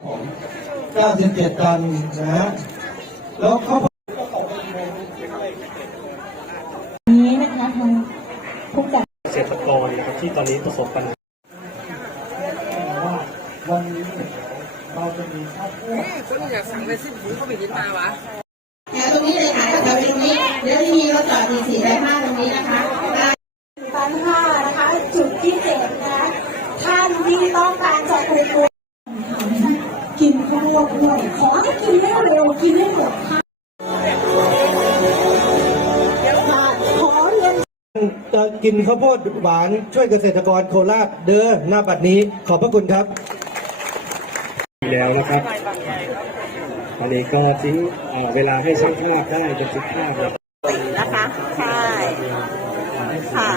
97 ตันนะฮะแล้วเขานี้นะคะทางผู้จัดเกษตรกรนะครับที่ตอนนี้ประสบปัญหาว่าวันนี้เราจะมีข้าวโพดคนอยากสั่งไปสิ้นหูเขาไปเห็นมาวะแถวตรงนี้เลยค่ะแถวตรงนี้เดี๋ยวจะมีรถจอดสี่สี่แปดห้าตรงนี้นะคะชั้นห้านะคะจุดที่เจ็ดนะท่านที่ต้องการจะปลูกตัน วโพดด้วยขอให้กินให้เร็วกินให้หมดค่ะค่ะขอเรียนจะกินข้าวโพดหวานช่วยเกษตรกรโคราชเด้อหน้าบัดนี้ ขอบพระคุณครับดีแล้วนะครับตอนนี้ก็ทิ้งเอ่อเวลาให้ช่างภาพได้บันทึกภาพนะครับนะคะใช่ค่ะ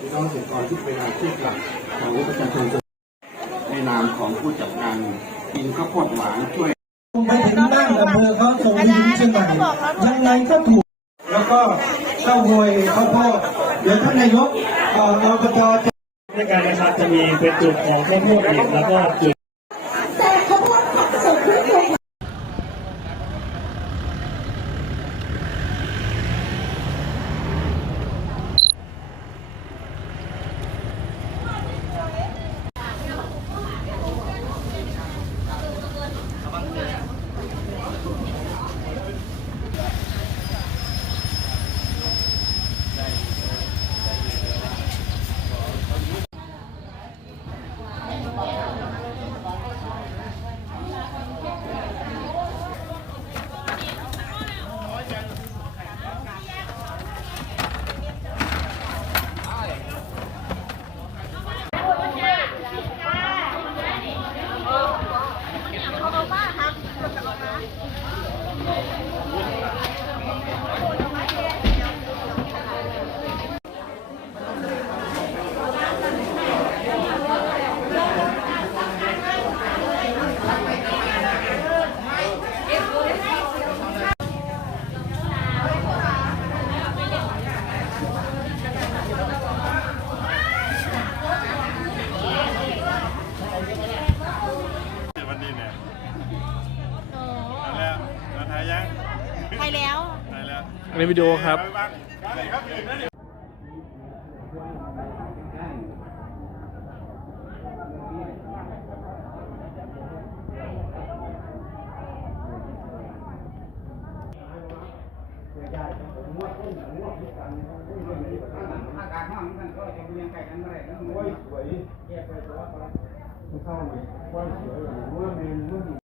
พี่น้องเกษตรกรที่เป็นอาชีพหลักของประชาชนในนามของผู้จัดงาน กินข้าวโพดหวานช่วยไปถึงนั่งอำเภอเขาส่งไปถึงเชียงใหม่ยังไงก็ถูก แล้วก็ข้าวหวยข้าวโพดเดี๋ยวท่านนายกเอ่ออบจจะในการนะครับจะมีเป็นจุดของข้าวโพดอีกแล้วก็จุด Yeah. ไปแล้วถ่ายแล้วในวิดีโอครับไป